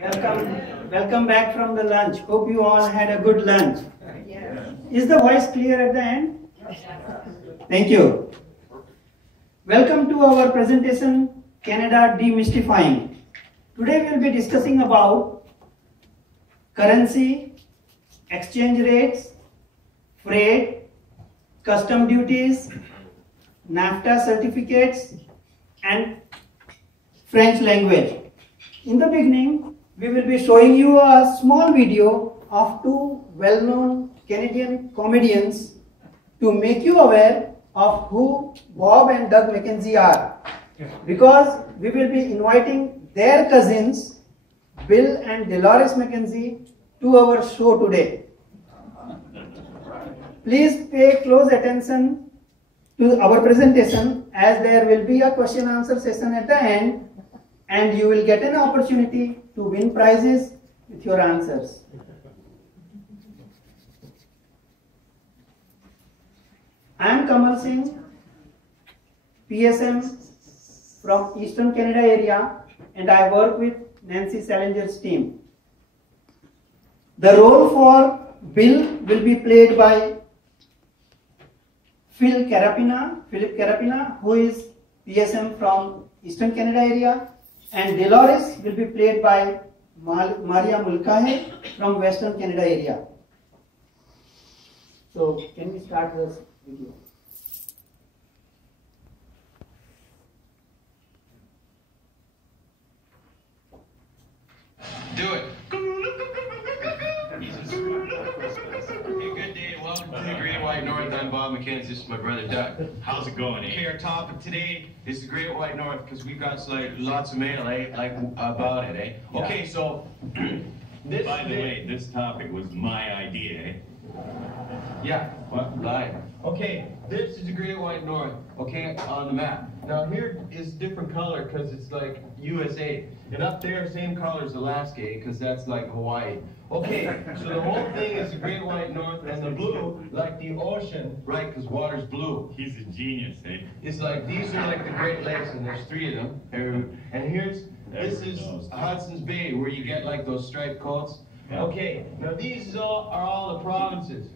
Welcome back from the lunch. Hope you all had a good lunch. Is the voice clear at the end? Thank you. Welcome to our presentation, Canada Demystifying. Today we will be discussing about currency, exchange rates, freight, custom duties, NAFTA certificates, and French language. In the beginning, we will be showing you a small video of two well-known Canadian comedians to make you aware of who Bob and Doug McKenzie are. Because we will be inviting their cousins, Bill and Dolores McKenzie, to our show today. Please pay close attention to our presentation, as there will be a question answer session at the end, and you will get an opportunity to win prizes with your answers. I am Kamal Singh, PSM from Eastern Canada area, and I work with Nancy Salinger's team. The role for Bill will be played by Philip Carapina, who is PSM from Eastern Canada area, and Dolores will be played by Maria Mulcahy from Western Canada area. So, can we start this video? Do it. Hey, good day. Welcome to the Great White North. I'm Bob McKenzie. This is my brother Doug. How's it going, Okay, our topic today is the Great White North because we've got lots of mail, about it, eh? Yeah. Okay, so this. By the way, this topic was my idea, eh? Yeah. What? Right. Okay, this is the Great White North. Okay, on the map. Now here is different color because it's like USA, and up there same color as Alaska because that's like Hawaii. Okay, so the whole thing is the Great White North, and the blue like the ocean, right? Because water's blue. He's a genius, eh? It's like these are like the Great Lakes, and there's 3 of them. And this is Hudson's Bay, where you get like those striped coats. Yeah. Okay, now these are all the provinces.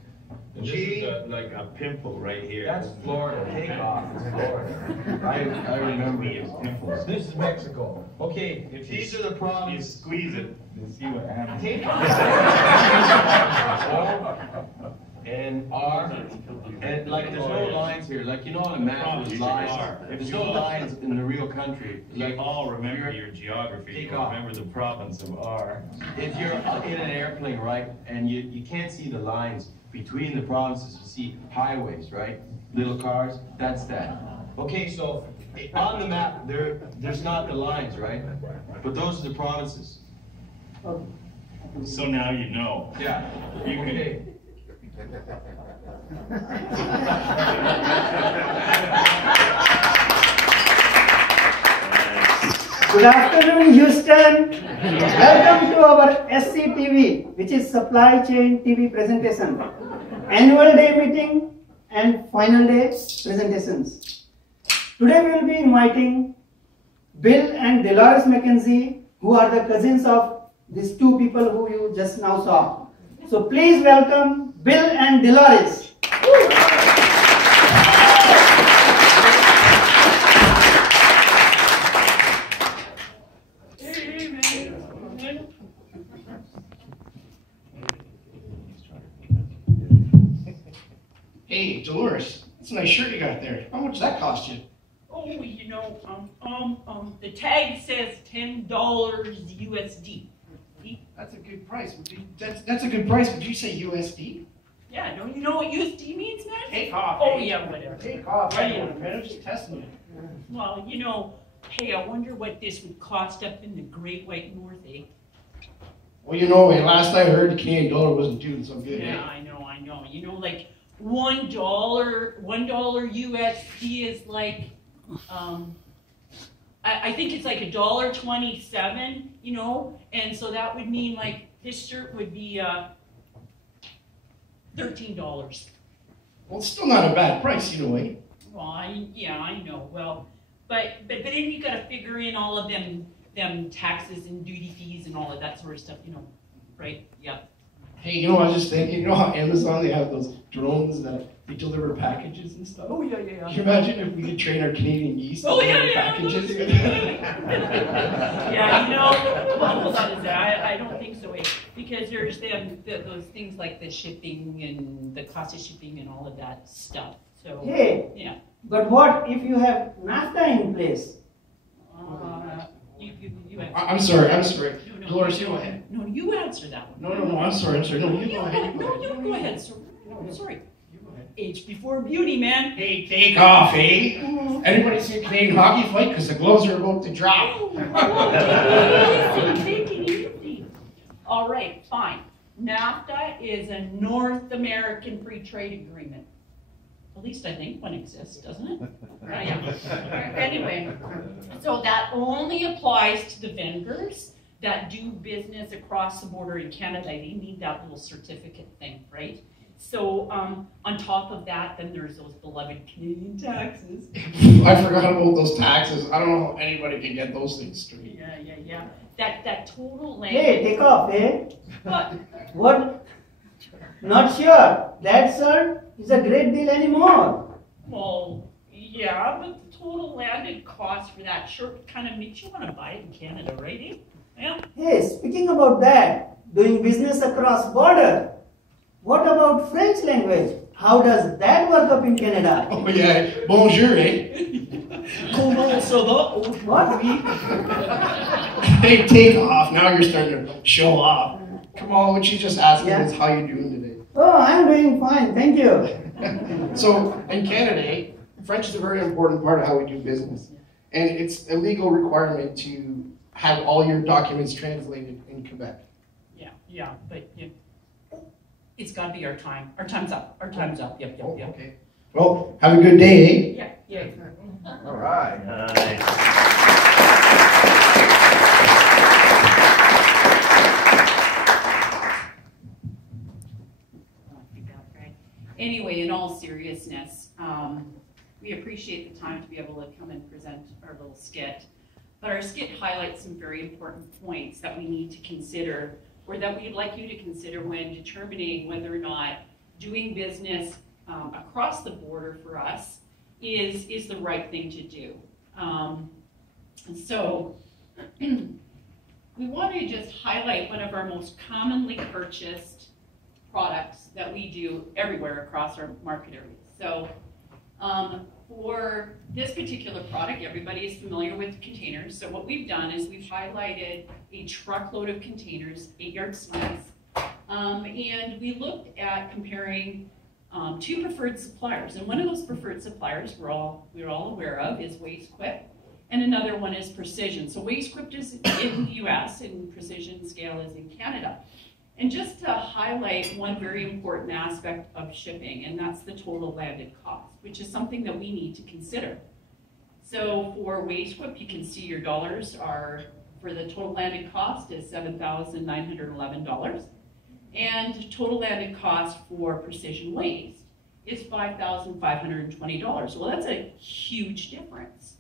And this is like a pimple right here. That's Florida. Take off. It's Florida. I remember It's pimples. This is Mexico. Okay, If these you, are the You provinces. squeeze it and see what happens. Take off. O and R, and like there's no lines here. Like you know on a map there's lines. There's no lines in the real country. You Like all remember your geography. Take You off. remember the province of R. if you're in an airplane, right, and you can't see the lines between the provinces, you see highways, right? Little cars, that's that. Okay, so on the map, there's not the lines, right? But those are the provinces. So now you know. Yeah. You can. Okay. Good afternoon, Houston. Welcome to our SCTV, which is Supply Chain TV presentation. Annual day meeting and final day presentations. Today we will be inviting Bill and Dolores McKenzie, who are the cousins of these two people who you just now saw. So please welcome Bill and Dolores. Hey, Dolores, that's a nice shirt you got there. How much does that cost you? Oh, you know, the tag says $10 USD. That's a good price. That's a good price. Would you say USD? Yeah, don't you know what USD means, man? Take off. Oh, hey. yeah, whatever. Take off. Right. Anyway, man, I'm just testing you. Well, you know, hey, I wonder what this would cost up in the Great White North, eh? Well, you know, last I heard the Canadian dollar wasn't doing so good. Yeah, Eh? I know. You know, like $1 USD is like, I think it's like $1.27, you know, and so that would mean like this shirt would be $13. Well, it's still not a bad price, you know, eh? Well, yeah, I know. Well, but then you got to figure in all of them them taxes and duty fees and all of that sort of stuff, you know, right? Yep. Hey, you know, I was just thinking, you know how Amazon, they have those drones that they deliver packages and stuff? Oh, yeah. Can you imagine if we could train our Canadian geese to deliver packages? Yeah, you know, well, hold on a second. I don't think so, wait. Because there's those things like the shipping and the cost of shipping and all of that stuff. So, Hey, yeah. but what if you have NAFTA in place? You answer. I'm sorry. No, Dolores, you go ahead. No, you answer that one. No, I'm sorry. No, you go ahead. You go ahead, sir. No, sorry. Age before beauty, man. Hey, take off, eh? Anybody see a Canadian hockey fight? Because the gloves are about to drop. Take it easy. All right, fine. NAFTA is a North American Free Trade Agreement. At least I think one exists, doesn't it? Yeah. Anyway, so that only applies to the vendors that do business across the border in Canada. They need that little certificate thing, right? So on top of that, then there's those beloved Canadian taxes. I forgot about those taxes. I don't know how anybody can get those things straight. Yeah. That total land. Hey, take off, eh? What? What? Not sure. That, sir, is a great deal anymore. Well, yeah, but the total landed cost for that sure kind of makes you want to buy it in Canada, right? Eh? Yeah. Hey, speaking about that, doing business across border, what about French language? How does that work up in Canada? Oh yeah, bonjour, eh? Comment ça va? What? Hey, take off. Now you're starting to show off. Come on, what you just asked me is how you doing today. Oh, I'm doing fine, thank you. So in Canada, French is a very important part of how we do business. And it's a legal requirement to have all your documents translated in Quebec. Yeah, but it's got to be our time. Our time's up. Yep. Okay. Well, have a good day, eh? Yeah. All right. Anyway, in all seriousness, we appreciate the time to be able to come and present our little skit. But our skit highlights some very important points that we need to consider, or that we'd like you to consider when determining whether or not doing business across the border for us is the right thing to do. And so we want to just highlight one of our most commonly purchased products that we do everywhere across our market areas. So for this particular product, everybody is familiar with containers. So what we've done is we've highlighted a truckload of containers, 8-yard slats, and we looked at comparing two preferred suppliers. And one of those preferred suppliers we're all aware of is WasteQuip, and another one is Precision. So WasteQuip is in the US and Precision Scale is in Canada. And just to highlight one very important aspect of shipping, and that's the total landed cost, which is something that we need to consider. So for WasteQuip, you can see your dollars are, for the total landed cost is $7,911. And total landed cost for Precision Waste is $5,520. Well, that's a huge difference.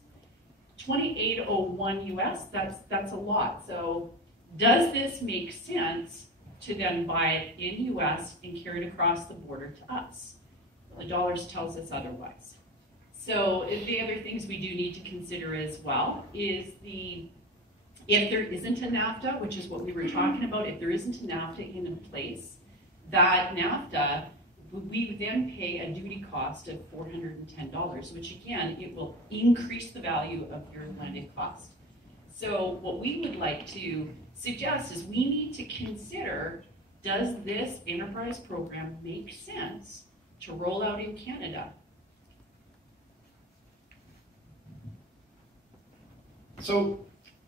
2801 US, that's a lot. So does this make sense to then buy it in US and carry it across the border to us? Well, the dollars tells us otherwise. So the other things we do need to consider as well is if there isn't a NAFTA, which is what we were talking about, if there isn't a NAFTA in place, that NAFTA, we then pay a duty cost of $410, which again, it will increase the value of your landed cost. So what we would like to suggest is we need to consider, does this enterprise program make sense to roll out in Canada? So,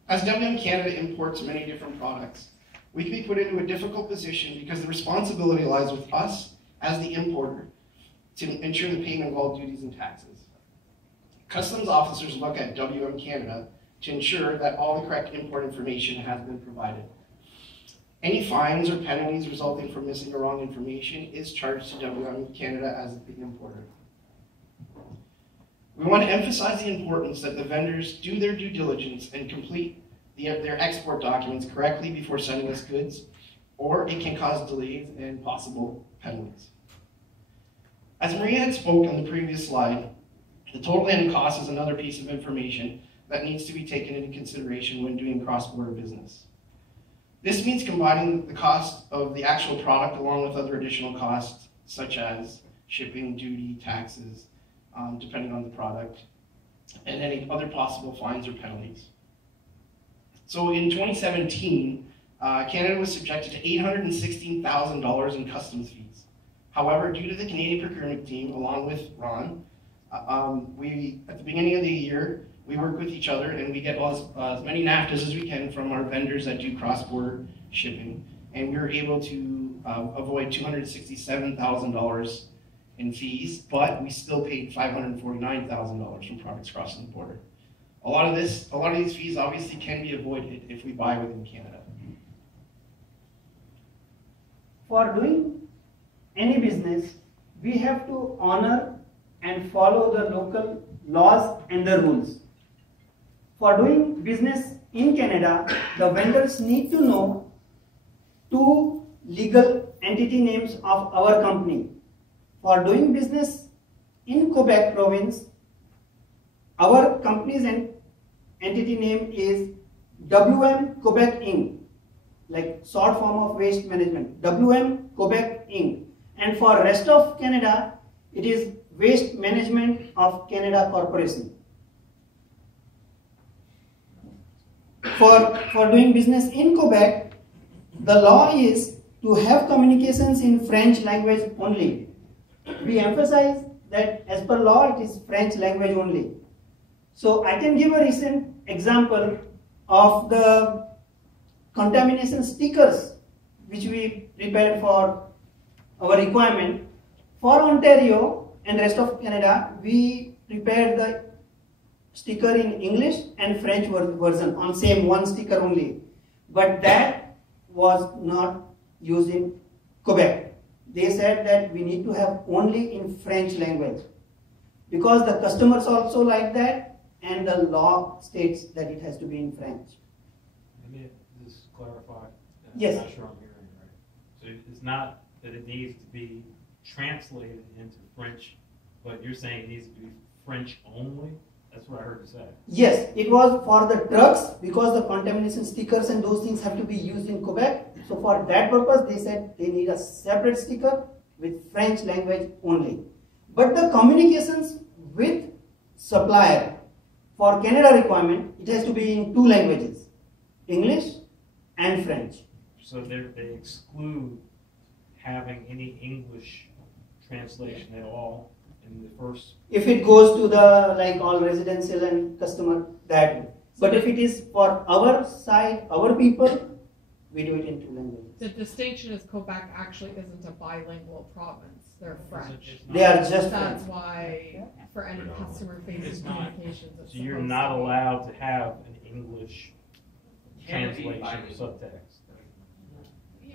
as WM Canada imports many different products, we can be put into a difficult position because the responsibility lies with us as the importer to ensure the payment of all duties and taxes. Customs officers look at WM Canada to ensure that all the correct import information has been provided. Any fines or penalties resulting from missing or wrong information is charged to WM Canada as the importer. We want to emphasize the importance that the vendors do their due diligence and complete their export documents correctly before sending us goods, or it can cause delays and possible penalties. As Maria had spoke on the previous slide, the total landing cost is another piece of information that needs to be taken into consideration when doing cross-border business. This means combining the cost of the actual product along with other additional costs, such as shipping, duty, taxes, depending on the product, and any other possible fines or penalties. So in 2017, Canada was subjected to $816,000 in customs fees. However, due to the Canadian procurement team, along with Ron, we, at the beginning of the year, we work with each other and we get as many NAFTAs as we can from our vendors that do cross-border shipping. And we were able to avoid $267,000 in fees, but we still paid $549,000 from products crossing the border. A lot of these fees obviously can be avoided if we buy within Canada. For doing any business, we have to honor and follow the local laws and the rules. For doing business in Canada, the vendors need to know 2 legal entity names of our company. For doing business in Quebec province, our company's entity name is WM Quebec Inc., like short form of waste management, WM Quebec Inc. And for rest of Canada, it is Waste Management of Canada Corporation. For doing business in Quebec, the law is to have communications in French language only. We emphasize that as per law, it is French language only. So I can give a recent example of the contamination stickers which we prepared for our requirement. For Ontario and rest of Canada, we prepared the sticker in English and French version on same one sticker only. But that was not used in Quebec. They said that we need to have only in French language because the customers also like that and the law states that it has to be in French. Let me just clarify. Yes. I'm not sure I'm hearing right. So it's not that it needs to be translated into French, but you're saying it needs to be French only? That's what I heard you say. Yes, it was for the trucks because the contamination stickers and those things have to be used in Quebec. So for that purpose, they said they need a separate sticker with French language only. But the communications with supplier for Canada requirement, it has to be in 2 languages, English and French. So they exclude having any English translation at all in the first. If it goes to the like all residential and customer, that way. But if it is for our side, our people, we do it in 2 languages. The distinction is Quebec actually isn't a bilingual province. They're French. They are just That's French. why for any customer-facing It's not. communications, it's So you're supposed not to be- allowed to have an English Can be translation or bilingual. subtext.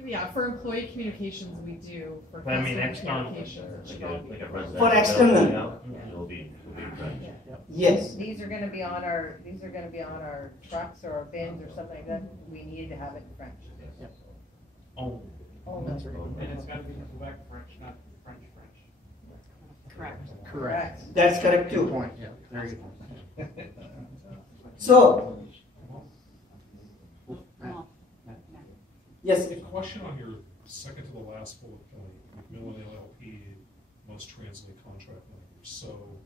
Yeah, for employee communications we do. For But I mean customer external. communications, Like it a, won't be. like a residential. For external. Yeah, it'll be French. Yes. These are gonna be on our trucks or our bins or something like that, we need to have it in French. Only. Only. And it's gotta be Quebec French, not French French. Correct. Correct. That's correct too. Point, yeah, very good. So, yes, A question on your second to the last bullet point, Macmillan LLP must translate contract language. So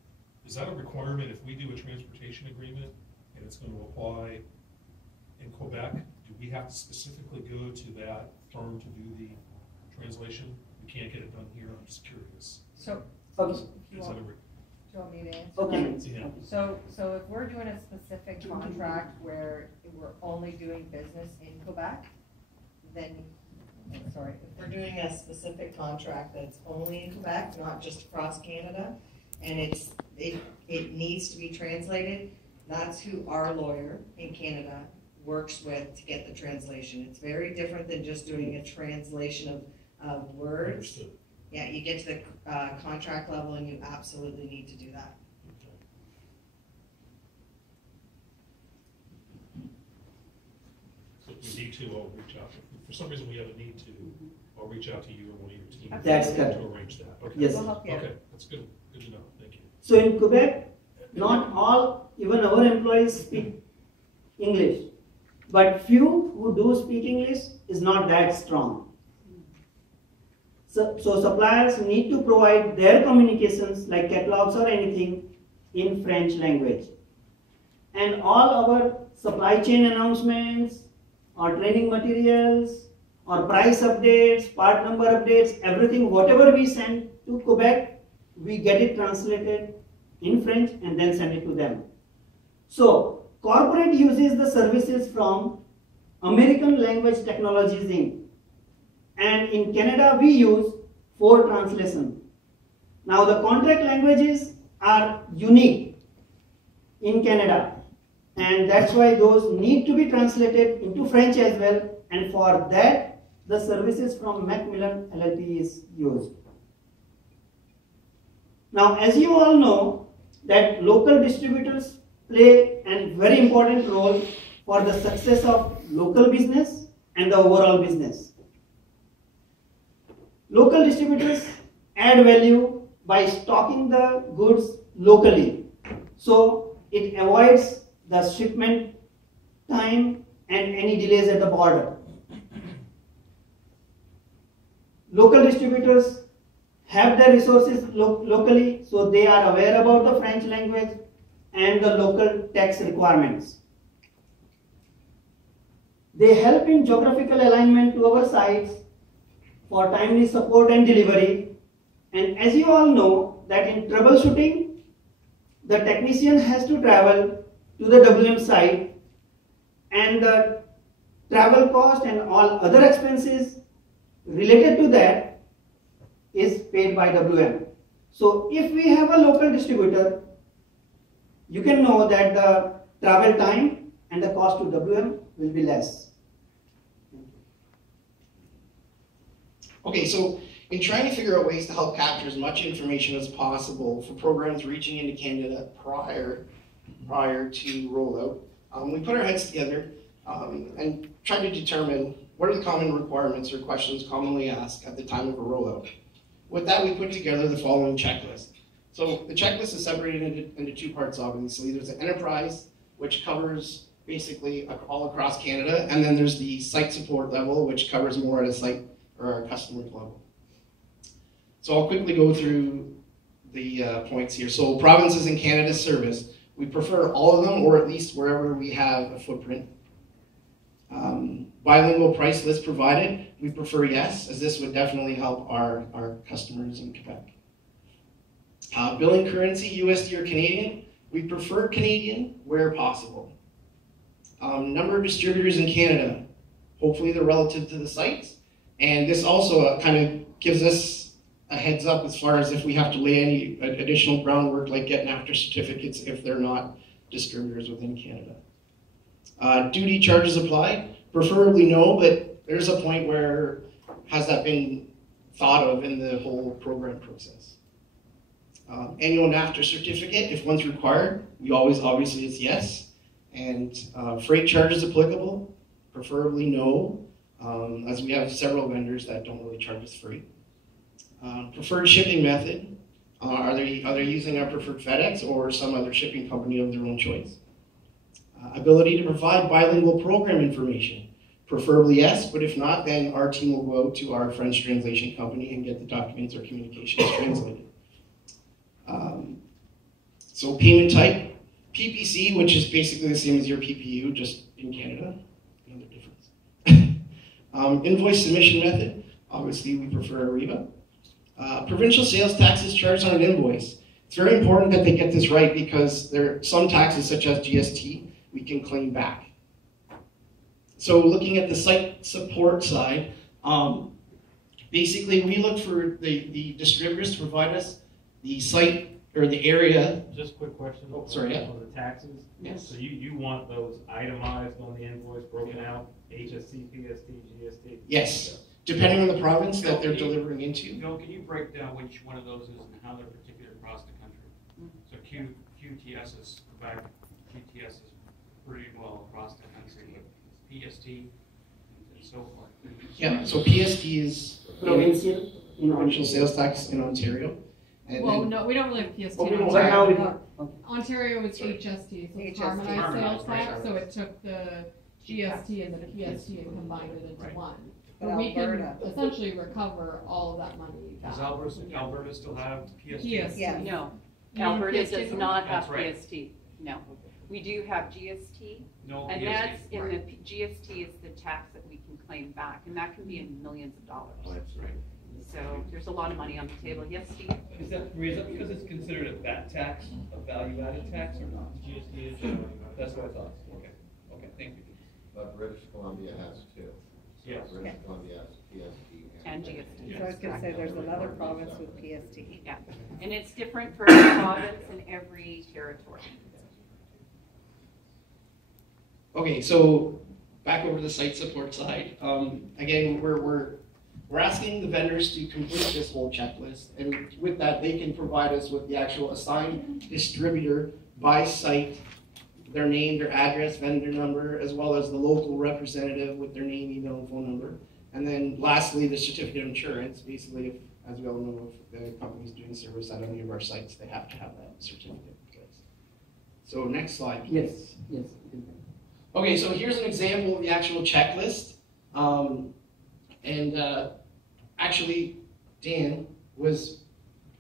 is that a requirement if we do a transportation agreement and it's going to apply in Quebec? Do we have to specifically go to that firm to do the translation? We can't get it done here, I'm just curious. So, okay, if you Is that want, a do you want me to answer okay. that? Yeah. So if we're doing a specific contract where we're only doing business in Quebec, then, if we're doing a specific contract that's only in Quebec, not just across Canada, and it needs to be translated, that's who our lawyer in Canada works with to get the translation. It's very different than just doing a translation of words. Understood. Yeah, you get to the contract level and you absolutely need to do that. If we need to, I'll reach out. If for some reason we have a need to, I'll reach out to you or one of your team. That's to correct. arrange that. Okay. Yes. We'll help you. Okay, that's good. Good to know. Thank you. So in Quebec, not all, even our employees speak English, but few who do speak English is not that strong. So suppliers need to provide their communications like catalogs or anything in French language. And all our supply chain announcements or training materials or price updates, part number updates, everything, whatever we send to Quebec, we get it translated in French and then send it to them. So corporate uses the services from American Language Technologies Inc. And in Canada, we use 4 translation. Now the contract languages are unique in Canada, and that's why those need to be translated into French as well, and for that the services from Macmillan LLP is used. Now, as you all know, that local distributors play a very important role for the success of local business and the overall business. Local distributors add value by stocking the goods locally, so it avoids the shipment time and any delays at the border. Local distributors have their resources locally, so they are aware about the French language and the local tax requirements. They help in geographical alignment to our sites for timely support and delivery. And as you all know, that in troubleshooting, the technician has to travel to the WM site, and the travel cost and all other expenses related to that is paid by WM. So if we have a local distributor, you can know that the travel time and the cost to WM will be less. Okay, so in trying to figure out ways to help capture as much information as possible for programs reaching into Canada prior to rollout, we put our heads together and tried to determine what are the common requirements or questions commonly asked at the time of a rollout. With that, we put together the following checklist. So the checklist is separated into 2 parts, obviously. There's the enterprise, which covers basically all across Canada, and then there's the site support level, which covers more at a site or our customer's level. So I'll quickly go through the points here. So provinces in Canada service, we prefer all of them, or at least wherever we have a footprint. Bilingual price list provided, we prefer yes, as this would definitely help our customers in Quebec. Billing currency, USD or Canadian, we prefer Canadian where possible. Number of distributors in Canada, hopefully they're relative to the sites, and this also kind of gives us a heads up as far as if we have to lay any additional groundwork like getting after certificates if they're not distributors within Canada. Duty charges applied, preferably no, but there's a point where has that been thought of in the whole program process. Annual NAFTA certificate, if one's required, we always, obviously it's yes. And freight charges applicable, preferably no, as we have several vendors that don't really charge us freight. Preferred shipping method, are they using our preferred FedEx or some other shipping company of their own choice? Ability to provide bilingual program information, preferably yes, but if not, then our team will go to our French translation company and get the documents or communications translated. So payment type, PPC, which is basically the same as your PPU, just in Canada, another difference. Invoice submission method, obviously we prefer Ariba. Provincial sales taxes charged on an invoice. It's very important that they get this right because there are some taxes such as GST we can claim back. So looking at the site support side, basically we look for the distributors to provide us the site or the area. Just a quick question. Oh, sorry, yeah. On the taxes? Yes. So you want those itemized on the invoice, broken out, HST, PST, GST? Yes, depending on the province that they're delivering into. Bill, can you break down which one of those is and how they're particular across the country? So QTS is Quebec, QTS is pretty well across the country, but PST, so far? Yeah, so PST is Provincial, provincial sales tax in Ontario. And Well, then, no, we don't really have PST Oh, we in don't. But now we Ontario. don't. Ontario is HST, so it's HST. harmonized sales Harmonized, tax, right. so it took the GST and the PST and combined it into Right. one. But But we can Alberta- essentially recover all of that money Does back. Alberta still have PST? PST. Yeah. No, You know Alberta PST? does not have That's right. PST, no. We do have GST, No and PST. that's, in the GST is the tax that we can claim back, and that can be in millions of dollars. That's right. So there's a lot of money on the table. Yes, Steve? Is that, Maria, is that because it's considered a VAT tax, a value-added tax, or not? GST is. That's what I thought. Okay, okay, thank you. But British Columbia has two. Yes. British Columbia has PST. And GST. So I was gonna say, there's another province with PST. Yeah, and it's different for every province and every territory. okay, so back over to the site support side. Again, we're asking the vendors to complete this whole checklist, and with that, they can provide us with the actual assigned distributor by site, their name, their address, vendor number, as well as the local representative with their name, email, and phone number. And then lastly, the certificate of insurance. Basically, if, as we all know, if the company's doing service at any of our sites, they have to have that certificate in place. So next slide, please. Yes, yes. Okay, so here's an example of the actual checklist. Actually, Dan was,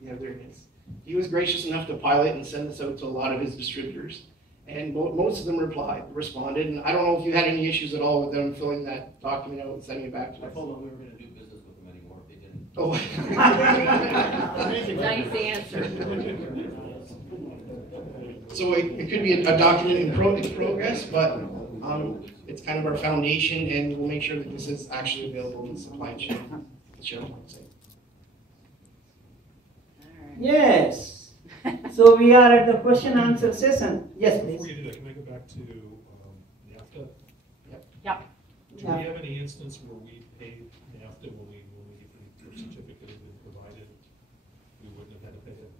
yeah, there it is. He was gracious enough to pilot and send this out to a lot of his distributors. And most of them responded. And I don't know if you had any issues at all with them filling that document out and sending it back to I us. told them we were gonna do business with them anymore if they didn't. Oh. Nice answer. So it could be a document in progress, but it's kind of our foundation, and we'll make sure that this is actually available in the supply chain. Yes. So we are at the question answer session. Yes, Before please. you do that, can I go back to NAFTA? Yeah. Do we have any instance where we paid NAFTA when we get the certificate had been provided? We wouldn't have had to pay it?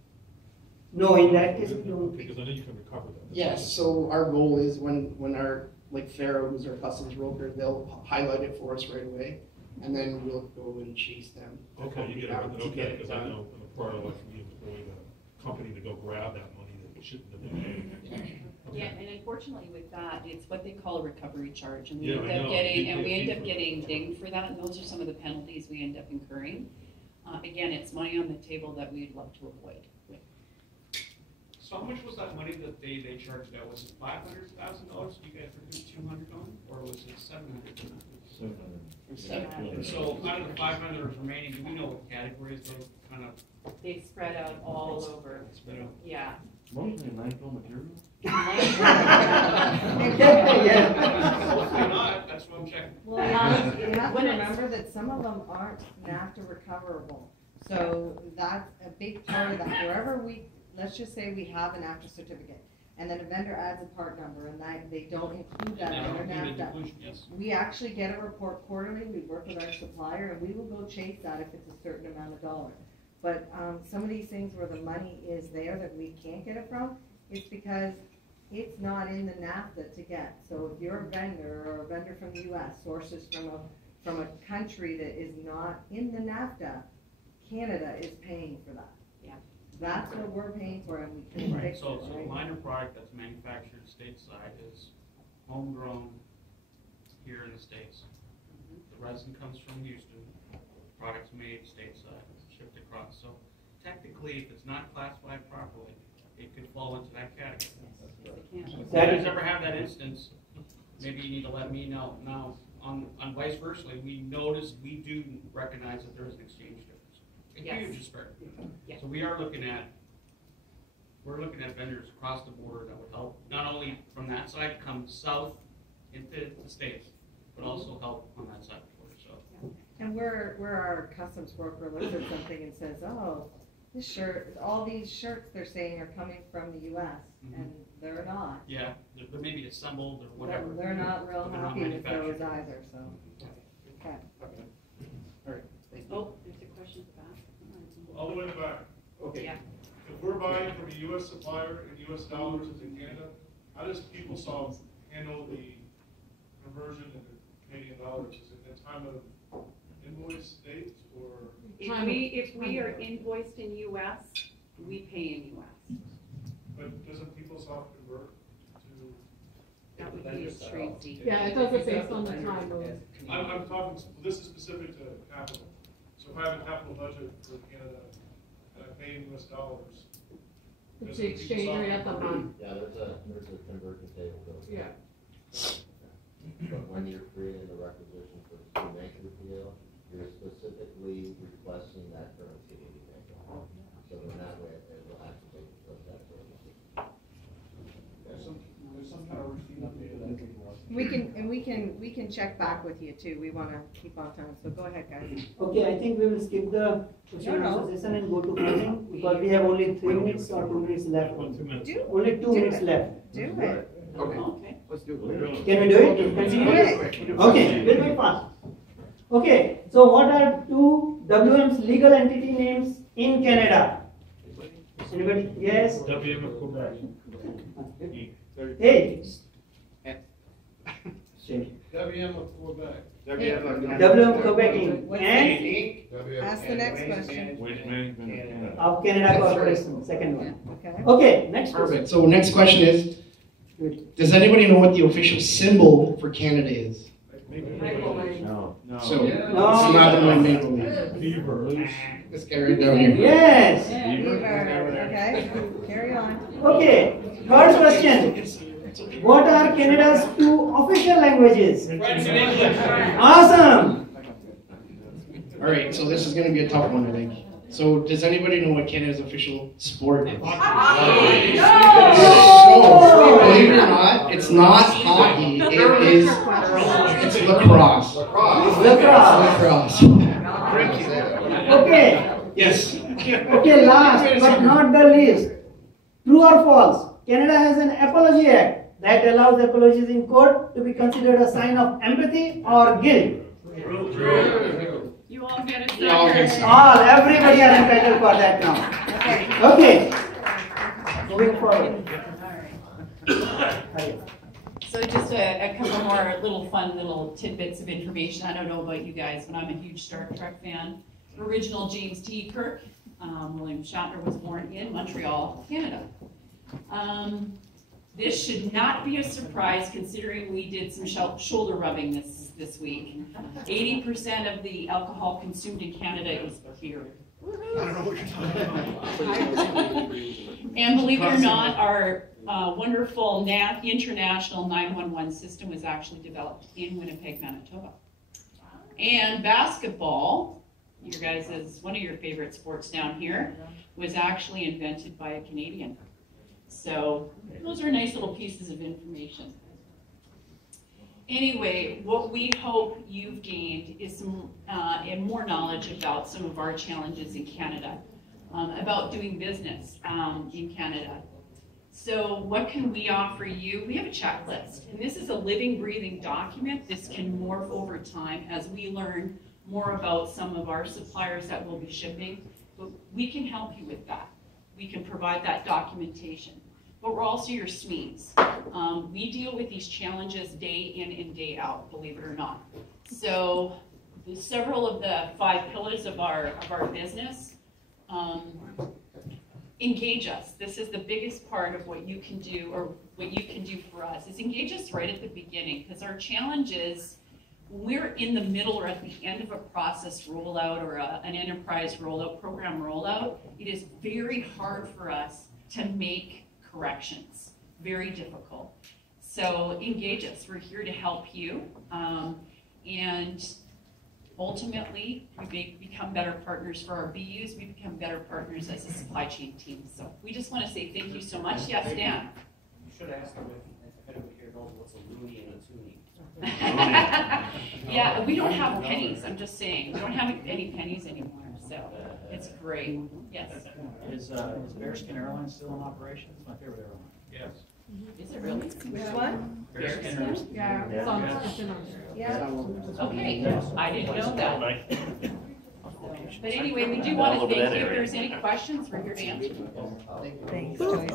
No, in that case, we don't. Because I know you can recover that. Yes, so our goal is when our, like Farrow, who's our customs broker, they'll highlight it for us right away, and then we'll go and chase them. Okay, you get down it, to okay, get it because I done. know in the prior life, we employed a company to go grab that money that we shouldn't have been paying. Yeah, and unfortunately with that, it's what they call a recovery charge, and we Yeah, end I up know. getting, You and pay we a end fee up for getting that. dinged for that, and those are some of the penalties we end up incurring. Again, it's money on the table that we'd love to avoid. So how much was that money that they charged out? Was it $500,000 you guys reduced 200 on, or was it 700? So out of the 500 remaining, do we know what categories those kind of They spread out all over, spread out? yeah. Mostly landfill material? Hopefully not, that's what I'm checking. Well, you have to When it's- remember that some of them aren't NAFTA recoverable. So that's a big part of that. Wherever we, let's just say we have an NAFTA certificate, and then a vendor adds a part number, and they don't include that And under then included NAFTA. inclusion, yes. We actually get a report quarterly, we work with our supplier, and we will go chase that if it's a certain amount of dollars. But some of these things where the money is there that we can't get it from, it's because it's not in the NAFTA to get. So if you're a vendor or a vendor from the US sources from a country that is not in the NAFTA, Canada is paying for that. Yeah. That's what we're paying for, and we can fix it, So a right? minor product that's manufactured stateside is homegrown here in the States. The resin comes from Houston, products made stateside, shipped across. So technically, if it's not classified properly, it could fall into that category. If you guys ever have that instance, maybe you need to let me know. Now, on vice versa, we do recognize that there is an exchange difference. A Yes. huge disparity. Yes. So we're looking at vendors across the border that would help, not only from that side come south into the States, but also help on that side of the border, so. And where our customs broker looks at something and says, oh, this shirt, all these shirts they're saying are coming from the US, and they're not. Yeah, but maybe assembled or whatever. They're not real But they're not happy with those manufactured. either, so. Okay. All right, thank you. Oh, there's a question at the back. All the way in the back. Okay. Yeah. If we're buying from a US supplier in US dollars in Canada, how does PeopleSoft handle the conversion into Canadian dollars? Is it time of invoice date or? If we are invoiced in US, we pay in US. But doesn't PeopleSoft convert to? That would be a Tracy. Yeah, it does it based on the time of. I'm talking, this is specific to capital. So if I have a capital budget for Canada and I pay in US dollars. It's the exchange rate at the month. Yeah, there's a conversion table. Yeah. But when you're creating the requisition to make the PO, you're specifically requesting that currency to be made. So in that way, it will activate that currency. There's some kind of routine update that we want. We can check back with you too. We wanna keep on time, so go ahead, guys. Okay, I think we will skip the question and answer session and go to closing because we have only 3 minutes or 2 minutes left. Only 2 minutes left. Do it. Okay. Let's do it. Can we do it? Continue? Okay, very fast. Okay, so what are 2 WM's legal entity names in Canada? Anybody? Yes? WM of Quebec. Hey. WM of Quebec. WM Quebec Inc. And Ask the next question. Waste Management. of Canada Corporation, second one. Okay. Okay, next question. Perfect. So next question is, does anybody know what the official symbol for Canada is? No. So it's No. not the Maple Leaf. Beaver. This guy right down here. Yes. Okay, carry on. Okay, third question. What are Canada's 2 official languages? French and English. Awesome. All right, so this is going to be a tough one, I think. So does anybody know what Canada's official sport is? So, believe it or not, it's not hockey. It's lacrosse. Lacrosse. Okay. Yes. Okay, last but not the least. True or false? Canada has an Apology Act that allows apologies in court to be considered a sign of empathy or guilt. You all get a You all get second. All, everybody are entitled for that now. Okay. Moving forward. So just a couple more fun little tidbits of information. I don't know about you guys, but I'm a huge Star Trek fan. Original James T. Kirk, William Shatner was born in Montreal, Canada. This should not be a surprise considering we did some shoulder rubbing this week. 80% of the alcohol consumed in Canada is beer. I don't know what you're talking about. And believe it or not, our wonderful international 911 system was actually developed in Winnipeg, Manitoba. And basketball, your guys' one of your favorite sports down here, was actually invented by a Canadian. So those are nice little pieces of information. Anyway, what we hope you've gained is some and more knowledge about some of our challenges in Canada, about doing business in Canada. So what can we offer you? We have a checklist, and this is a living, breathing document. This can morph over time as we learn more about some of our suppliers that will be shipping, but we can help you with that. We can provide that documentation. But we're also your SMEs. We deal with these challenges day in and day out, believe it or not. So several of the 5 pillars of our business, engage us. This is the biggest part of what you can do, or what you can do for us, is engage us right at the beginning, because our challenge is when we're in the middle or at the end of a process rollout or an enterprise rollout, program rollout, it is very hard for us to make corrections. Very difficult. So engage us. We're here to help you. And ultimately, we become better partners for our BUs. We become better partners as a supply chain team. So we just want to say thank you so much. Yes, Dan? You should ask them if anybody here knows what's a loony and a toonie. Yeah, we don't have pennies. I'm just saying. We don't have any pennies anymore. So it's great. Yes. Is Bearskin Airlines still in operation? It's my favorite airline. Yes. Is it really? Which one? Bearskin. Yeah, it's on, it's in Ontario. Yeah. Okay, I didn't know that. But anyway, we do want to thank you. If there's any questions, we're here to answer. Thanks, Joyce.